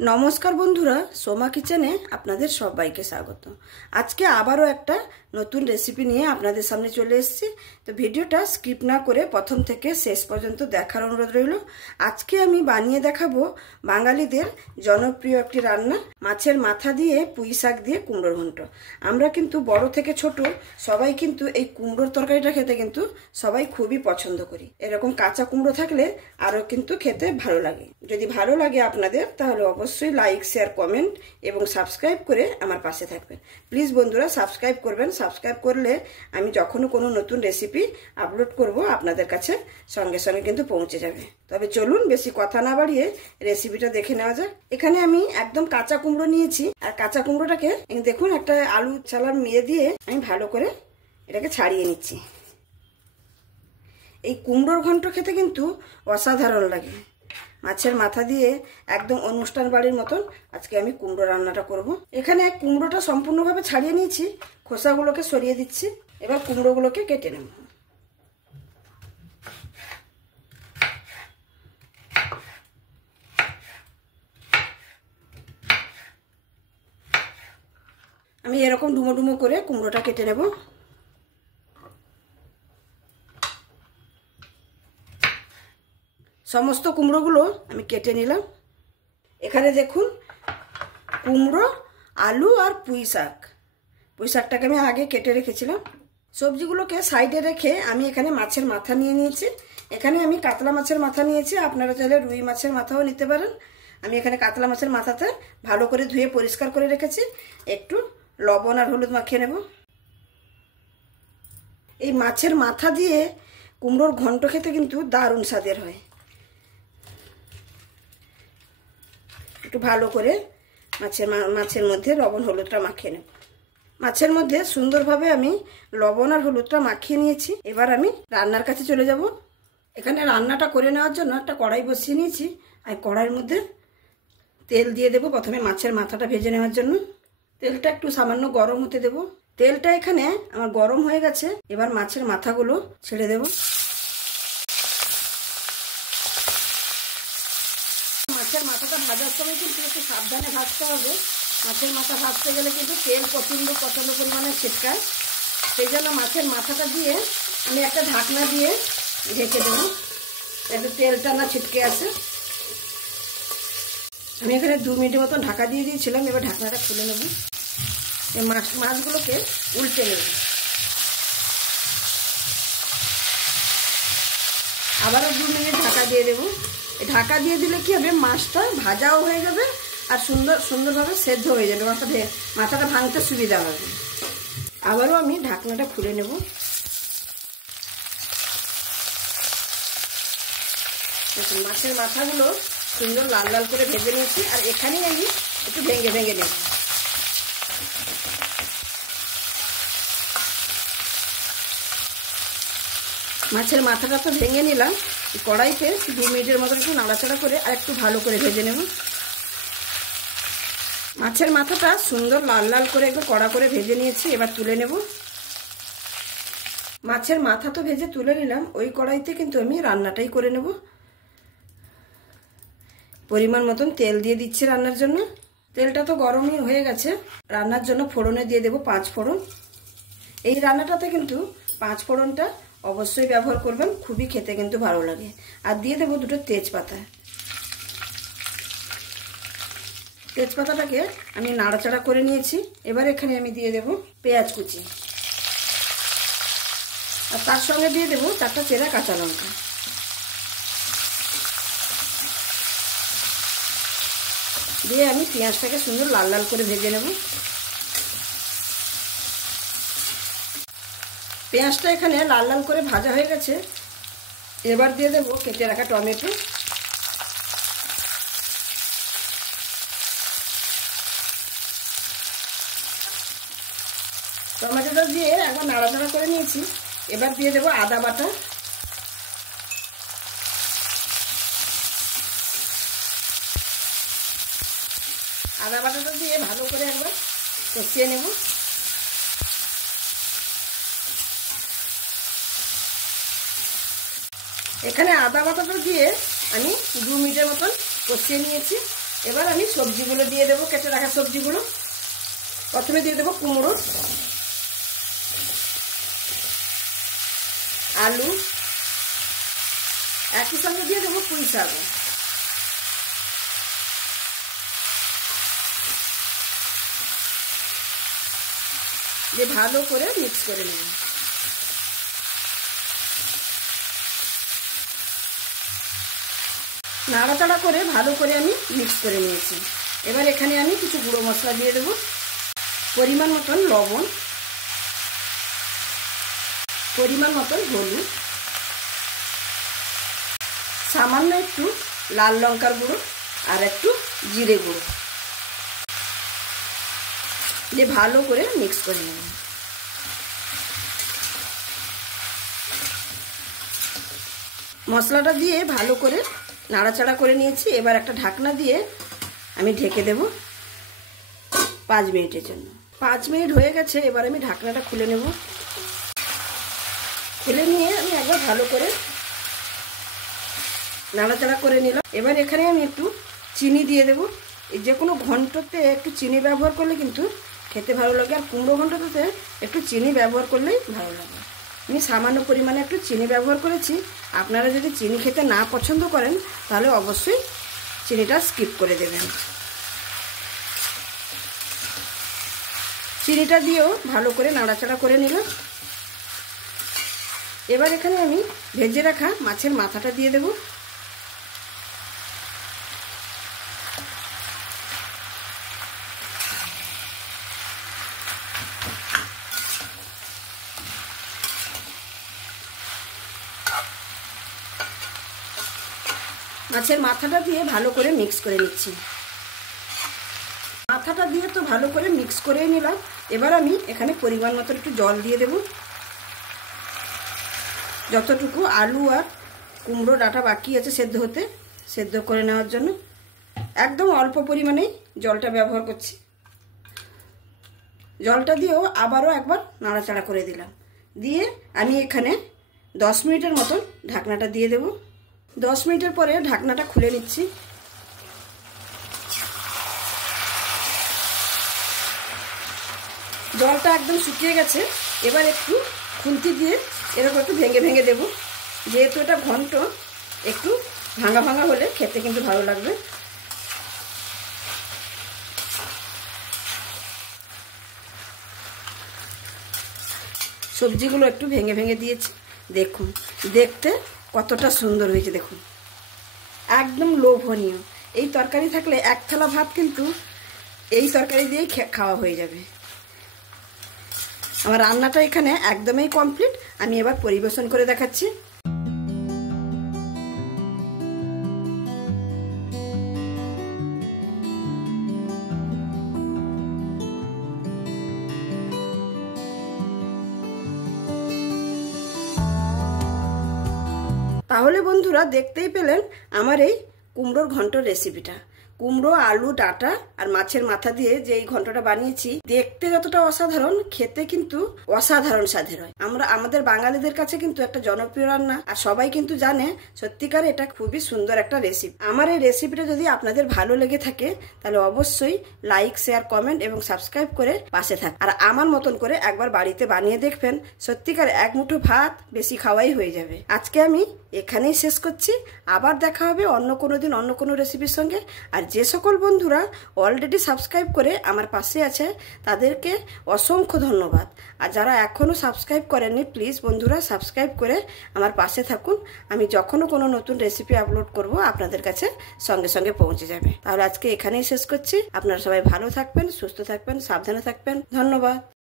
নমস্কার বন্ধুরা, সোমা কিচেনে আপনাদের সবাইকে স্বাগত। আজকে আবারও একটা নতুন রেসিপি নিয়ে আপনাদের সামনে চলে এসেছি। তো ভিডিওটা স্কিপ না করে প্রথম থেকে শেষ পর্যন্ত দেখার অনুরোধ রইল। আজকে আমি বানিয়ে দেখাবো বাঙালিদের জনপ্রিয় একটি রান্না, মাছের মাথা দিয়ে পুঁই শাক দিয়ে কুমড়োর ঘন্ট। আমরা কিন্তু বড় থেকে ছোট সবাই কিন্তু এই কুমড়োর তরকারিটা খেতে কিন্তু সবাই খুবই পছন্দ করি। এরকম কাঁচা কুমড়ো থাকলে আরও কিন্তু খেতে ভালো লাগে। যদি ভালো লাগে আপনাদের তাহলে অবশ্যই লাইক, শেয়ার, কমেন্ট এবং সাবস্ক্রাইব করে আমার পাশে থাকবেন। প্লিজ বন্ধুরা সাবস্ক্রাইব করবেন। সাবস্ক্রাইব করলে আমি যখনও কোনো নতুন রেসিপি আপলোড করব আপনাদের কাছে সঙ্গে সঙ্গে কিন্তু পৌঁছে যাবে। তবে চলুন বেশি কথা না বাড়িয়ে রেসিপিটা দেখে নেওয়া যাক। এখানে আমি একদম কাঁচা কুমড়ো নিয়েছি, আর কাঁচা কুমড়োটাকে দেখুন একটা আলু চালা মেয়ে দিয়ে আমি ভালো করে এটাকে ছাড়িয়ে নিচ্ছি। এই কুমড়োর ঘন্ট খেতে কিন্তু অসাধারণ লাগে। মাছের মাথা দিয়ে একদম অনুষ্ঠান বাড়ির মতন আজকে আমি কুমড়ো রান্নাটা করব। এখানে কুমড়োটা সম্পূর্ণভাবে ছাড়িয়ে নিয়েছি, খোসাগুলোকে সরিয়ে দিচ্ছি। এবার কুমড়োগুলোকে কেটে নেব। আমি এরকম ডুমো ডুমো করে কুমড়োটা কেটে নেব। সমস্ত কুমড়োগুলো আমি কেটে নিলাম। এখানে দেখুন কুমড়ো, আলু আর পুঁই শাকটাকে আমি আগে কেটে রেখেছিলাম। সবজিগুলোকে সাইডে রেখে আমি এখানে মাছের মাথা নিয়ে নিয়েছি। এখানে আমি কাতলা মাছের মাথা নিয়েছি, আপনারা চাইলে রুই মাছের মাথাও নিতে পারেন। আমি এখানে কাতলা মাছের মাথাতে ভালো করে ধুয়ে পরিষ্কার করে রেখেছি। একটু লবণ আর হলুদ মাখিয়ে নেব। এই মাছের মাথা দিয়ে কুমড়োর ঘন্ট খেতে কিন্তু দারুণ স্বাদের হয়। একটু ভালো করে মাছের মধ্যে লবণ হলুদটা মাখিয়ে নেব। মাছের মধ্যে সুন্দরভাবে আমি লবণ আর হলুদটা মাখিয়ে নিয়েছি। এবার আমি রান্নার কাছে চলে যাব। এখানে রান্নাটা করে নেওয়ার জন্য একটা কড়াই বসিয়ে নিয়েছি, আর কড়াইয়ের মধ্যে তেল দিয়ে দেব প্রথমে মাছের মাথাটা ভেজে নেওয়ার জন্য। তেলটা একটু সামান্য গরম হতে দেব। তেলটা এখানে আমার গরম হয়ে গেছে। এবার মাছের মাথাগুলো ছেড়ে দেব। মাছের মাথাটা ভাজার সময় কিন্তু একটু সাবধানে ভাজতে হবে। মাছের মাথা ভাজতে গেলে কিন্তু তেল প্রচণ্ড পরিমাণে ছিটকায়। সেই জন্য মাছের মাথাটা দিয়ে আমি একটা ঢাকনা দিয়ে ঢেকে দেবো, যাতে তেলটা না ছিটকে আসে। আমি এখানে 2 মিনিটের মতন ঢাকা দিয়ে দিয়েছিলাম। এবার ঢাকনাটা খুলে নেব। এই মাছগুলোকে উল্টে নেব। আবারও 2 মিনিট ঢাকা দিয়ে দেবো। ঢাকা দিয়ে দিলে কি হবে, মাছটা ভাজাও হয়ে যাবে আর সুন্দরভাবে সেদ্ধ হয়ে যাবে। মাথাটা ভাঙতে সুবিধা হবে। আবারও আমি ঢাকনাটা খুলে নেব। মাছের মাথাগুলো সুন্দর লাল লাল করে ভেজে নিয়েছি, আর এখানেই আমি একটু ভেঙে নেব। মাছের মাথাটা তো ভেঙে নিলাম। কড়াইতে 2 মিনিটের মতন একটু নাড়াচাড়া করে আর একটু ভালো করে ভেজে নেব। মাছের মাথাটা সুন্দর লাল লাল করে একটু কড়া করে ভেজে নিয়েছি। এবার তুলে নেব। মাছের মাথা তো ভেজে তুলে নিলাম। ওই কড়াইতে কিন্তু আমি রান্নাটাই করে নেব। পরিমাণ মতন তেল দিয়ে দিচ্ছি রান্নার জন্য। তেলটা তো গরমই হয়ে গেছে। রান্নার জন্য ফোড়নে দিয়ে দেব 5 ফোড়ন। এই রান্নাটাতে কিন্তু 5 ফোড়নটা অবশ্যই ব্যবহার করবেন, খুবই খেতে কিন্তু ভালো লাগে। আর দিয়ে দেবো 2টো তেজপাতা। তেজপাতাটাকে আমি নাড়াচাড়া করে নিয়েছি। এবার এখানে আমি দিয়ে দেব পেঁয়াজ কুচি, আর তার সঙ্গে দিয়ে দেবো 4টা চেরা কাঁচা লঙ্কা। দিয়ে আমি পেঁয়াজটাকে সুন্দর লাল লাল করে ভেজে নেব। পেঁয়াজটা এখানে লাল লাল করে ভাজা হয়ে গেছে। এবার দিয়ে দেবো কেটে রাখা টমেটো। টমেটোটা দিয়ে একবার নাড়াচাড়া করে নিয়েছি। এবার দিয়ে দেবো আদা বাটা। আদা বাটাটা দিয়ে ভালো করে একবার কষিয়ে নেব। এখানে আদা বাটাটা দিয়ে আমি 2 মিনিটের মতন কষিয়ে নিয়েছি। এবার আমি সবজিগুলো দিয়ে দেবো, কেটে রাখা সবজিগুলো। প্রথমে দিয়ে দেবো কুমড়ো, আলু, একই সঙ্গে দিয়ে দেবো পুঁই শাক। দিয়ে ভালো করে মিক্স করে নেব। নাড়াচাড়া করে ভালো করে আমি মিক্স করে নিয়েছি। এবার এখানে আমি কিছু গুঁড়ো মশলা দিয়ে দেবো, পরিমাণ মতন লবণ, পরিমাণ মতন হলুদ, সামান্য একটু লাল লঙ্কার গুঁড়ো আর একটু জিরে গুঁড়ো দিয়ে ভালো করে মিক্স করে নেব। মশলাটা দিয়ে ভালো করে নাড়াচাড়া করে নিয়েছি। এবার একটা ঢাকনা দিয়ে আমি ঢেকে দেব 5 মিনিটের জন্য। 5 মিনিট হয়ে গেছে। এবার আমি ঢাকনাটা খুলে নেব। খুলে নিয়ে আমি একবার ভালো করে নাড়াচাড়া করে নিলাম। এবার এখানে আমি একটু চিনি দিয়ে দেবো। এই যে কোনো ঘন্টতে একটু চিনি ব্যবহার করলে কিন্তু খেতে ভালো লাগে, আর কুমড়ো ঘন্টতে একটু চিনি ব্যবহার করলেই ভালো লাগে। আমি সামান্য পরিমাণে একটু চিনি ব্যবহার করেছি। আপনারা যদি চিনি খেতে না পছন্দ করেন তাহলে অবশ্যই চিনিটা স্কিপ করে দেবেন। চিনিটা দিয়েও ভালো করে নাড়াচাড়া করে নিলাম। এবার এখানে আমি ভেজে রাখা মাছের মাথাটা দিয়ে দেব। মাছের মাথাটা দিয়ে ভালো করে মিক্স করে নিচ্ছি। মাথাটা দিয়ে তো ভালো করে মিক্স করে নিলাম। এবার আমি এখানে পরিমাণ মতো একটু জল দিয়ে দেব। যতটুকু আলু আর কুমড়ো ডাঁটা বাকি আছে সেদ্ধ হতে, সেদ্ধ করে নেওয়ার জন্য একদম অল্প পরিমাণেই জলটা ব্যবহার করছি। জলটা দিয়েও আবারও একবার নাড়াচাড়া করে দিলাম। দিয়ে আমি এখানে 10 মিনিটের মতন ঢাকনাটা দিয়ে দেব। 10 মিনিটের পরে ঢাকনাটা খুলে নিচ্ছি। জলটা একদম শুকিয়ে গেছে। এবার একটু খুন্তি দিয়ে এরকম একটু ভেঙে ভেঙে দেব। যেহেতু এটা ঘন্ট, একটু ভাঙা ভাঙা হলে খেতে কিন্তু ভালো লাগবে। সবজিগুলো একটু ভেঙে ভেঙে দিয়েছি। দেখুন দেখতে কতটা সুন্দর হয়েছে, দেখুন একদম লোভনীয়। এই তরকারি থাকলে এক থালা ভাত কিন্তু এই তরকারি দিয়েই খাওয়া হয়ে যাবে। আমার রান্নাটা এখানে একদমই কমপ্লিট। আমি এবার পরিবেশন করে দেখাচ্ছি। তাহলে বন্ধুরা দেখতেই পেলেন আমার এই কুমড়োর ঘন্টর রেসিপিটা। কুমড়ো, আলু, ডাঁটা আর মাছের মাথা দিয়ে যে এই ঘন্টটা বানিয়েছি, দেখতে যতটা অসাধারণ, খেতে কিন্তু অসাধারণ স্বাদের হয়। আমাদের বাঙালিদের কাছে কিন্তু একটা জনপ্রিয় রান্না, আর সবাই কিন্তু জানে সত্যিকার এটা খুবই সুন্দর একটা রেসিপি। আমার এই রেসিপিটা যদি আপনাদের ভালো লেগে থাকে তাহলে অবশ্যই লাইক, শেয়ার, কমেন্ট এবং সাবস্ক্রাইব করে পাশে থাক। আর আমার মতন করে একবার বাড়িতে বানিয়ে দেখবেন, সত্যিকার এক মুঠো ভাত বেশি খাওয়াই হয়ে যাবে। আজকে আমি এখানেই শেষ করছি। আবার দেখা হবে অন্য কোনো দিন অন্য কোনো রেসিপির সঙ্গে। আর যে সকল বন্ধুরা অলরেডি সাবস্ক্রাইব করে আমার পাশে আছে তাদেরকে অসংখ্য ধন্যবাদ। আর যারা এখনও সাবস্ক্রাইব করেননি, প্লিজ বন্ধুরা সাবস্ক্রাইব করে আমার পাশে থাকুন। আমি যখনও কোনো নতুন রেসিপি আপলোড করব আপনাদের কাছে সঙ্গে সঙ্গে পৌঁছে যাবে। তাহলে আজকে এখানেই শেষ করছি। আপনারা সবাই ভালো থাকবেন, সুস্থ থাকবেন, সাবধানে থাকবেন। ধন্যবাদ।